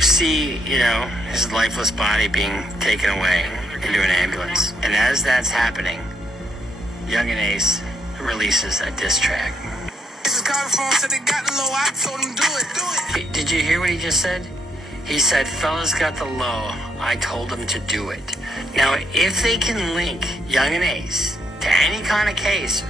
you see, his lifeless body being taken away into an ambulance. And as that's happening, Young and Ace releases a diss track. Did you hear what he just said? He said, fellas got the low, I told them to do it. Now, if they can link Young and Ace to any kind of case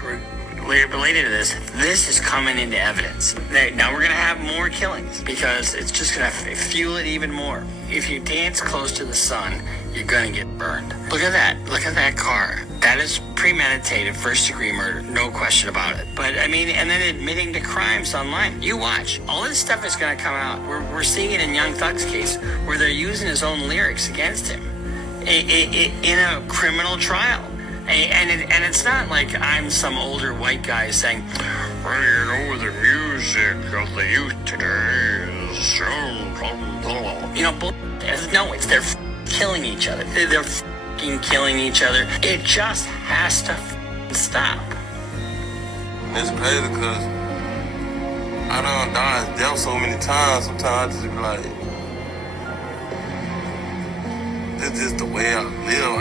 related to this is coming into evidence. Now we're going to have more killings because it's just going to fuel it even more. If you dance close to the sun, you're going to get burned. Look at that. Look at that car. That is premeditated first-degree murder, no question about it. But, and then admitting to crimes online. You watch. All this stuff is going to come out. We're seeing it in Young Thug's case where they're using his own lyrics against him in a criminal trial. And it's not like I'm some older white guy saying, well, the music of the youth today is so... No, it's they're killing each other. They're killing each other. It just has to stop. It's crazy because I done dodged death so many times. Sometimes I just be like, this is just the way I live.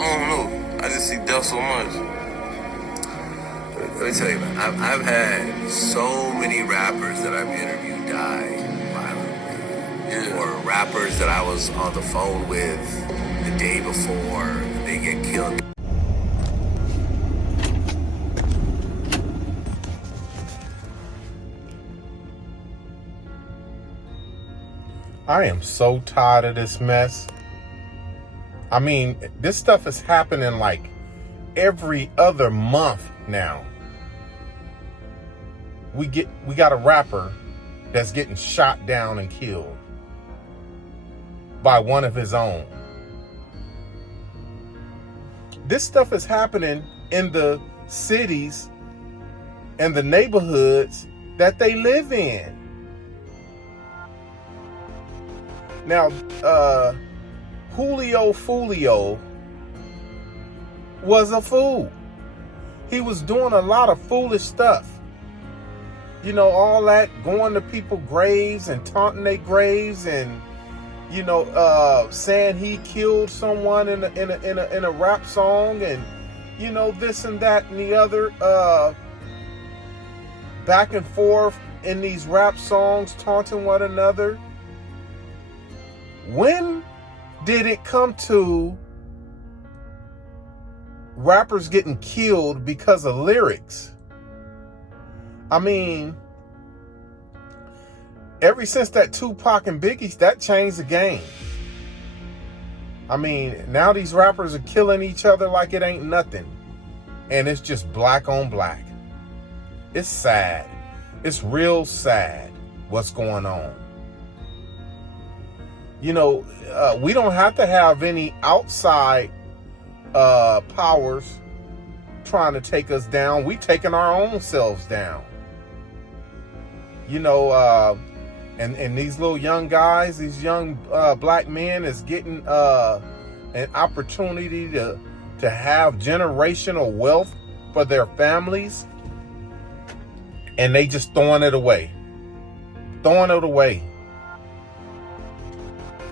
I don't know. I just see death so much. Let me tell you, man. I've had so many rappers that I've interviewed die violently. Yeah. Or rappers that I was on the phone with the day before they get killed. I am so tired of this mess. I mean, this stuff is happening like every other month now. We got a rapper that's getting shot down and killed by one of his own. This stuff is happening in the cities and the neighborhoods that they live in. Now, Julio Foolio was a fool. He was doing a lot of foolish stuff. All that going to people's graves and taunting their graves and, saying he killed someone in a rap song and, this and that and the other, back and forth in these rap songs, taunting one another. When did it come to rappers getting killed because of lyrics? I mean, ever since that Tupac and Biggie, that changed the game. I mean, now these rappers are killing each other like it ain't nothing. And it's just black on black. It's sad. It's real sad what's going on. We don't have to have any outside powers trying to take us down. We taking our own selves down. And these little young guys, these young black men is getting an opportunity to have generational wealth for their families. And they just throwing it away.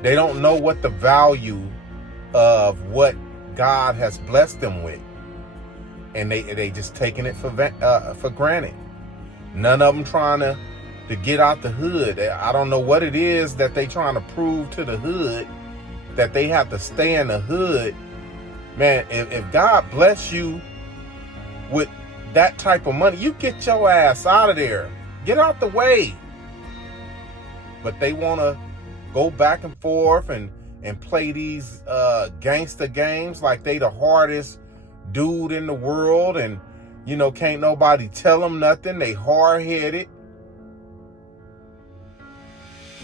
They don't know what the value of what God has blessed them with. And they just taking it for granted. None of them trying to get out the hood. I don't know what it is that they trying to prove to the hood, that they have to stay in the hood. Man, if God bless you with that type of money, you get your ass out of there. Get out the way. But they want to go back and forth and play these gangster games like they the hardest dude in the world, and can't nobody tell them nothing. They hard-headed,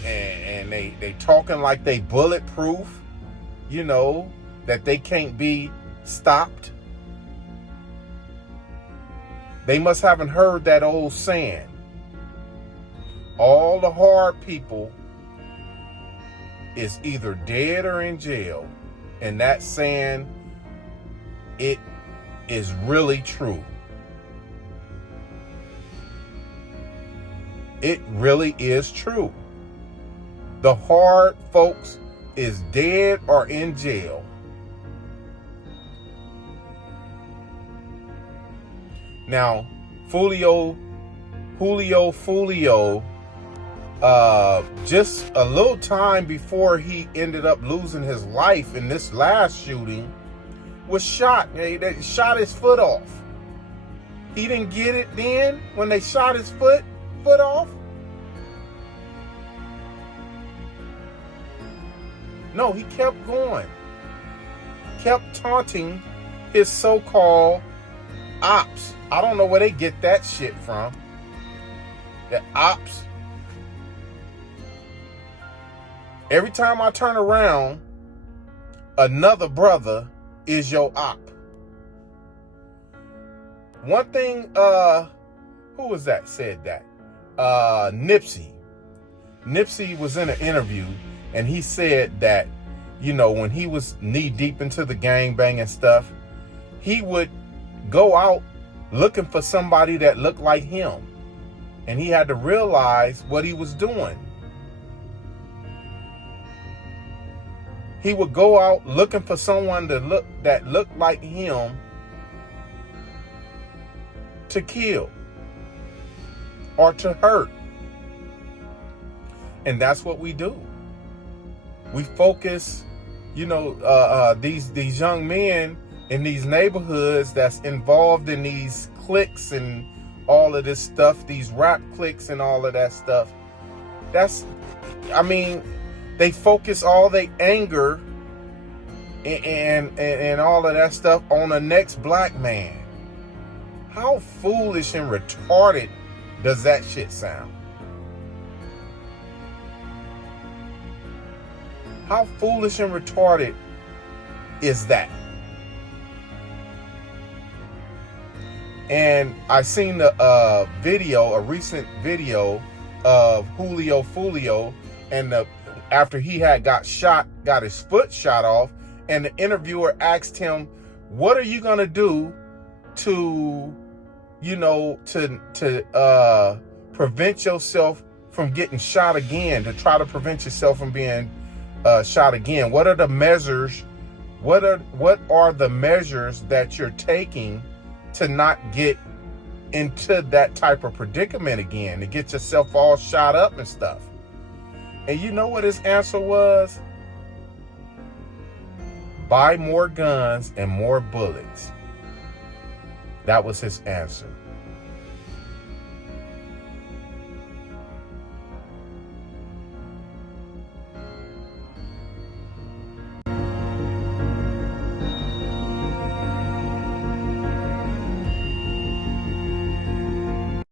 and they talking like they bulletproof, that they can't be stopped. They must haven't heard that old saying, all the hard people is either dead or in jail. And that saying, it is really true. It really is true. The hard folks is dead or in jail. Now, Julio Foolio, just a little time before he ended up losing his life in this last shooting, was shot. They shot his foot off. He didn't get it then when they shot his foot off. No, he kept going. Kept taunting his so-called ops. I don't know where they get that shit from. The ops. Every time I turn around, another brother is your op. One thing, who was that said that? Nipsey. Nipsey was in an interview and he said that, when he was knee deep into the gangbang stuff, he would go out looking for somebody that looked like him. And he had to realize what he was doing. He would go out looking for someone that looked like him to kill or to hurt. And that's what we do. We focus, these young men in these neighborhoods that's involved in these cliques and all of this stuff, these rap cliques and all of that stuff. They focus all their anger and all of that stuff on the next black man. How foolish and retarded does that shit sound? How foolish and retarded is that? And I seen a recent video of Julio Foolio, and after he had got his foot shot off, and the interviewer asked him, "What are you gonna do to prevent yourself from getting shot again? To try to prevent yourself from being shot again? What are the measures? What are the measures that you're taking to not get into that type of predicament again, to get yourself all shot up and stuff?" And you know what his answer was? Buy more guns and more bullets. That was his answer.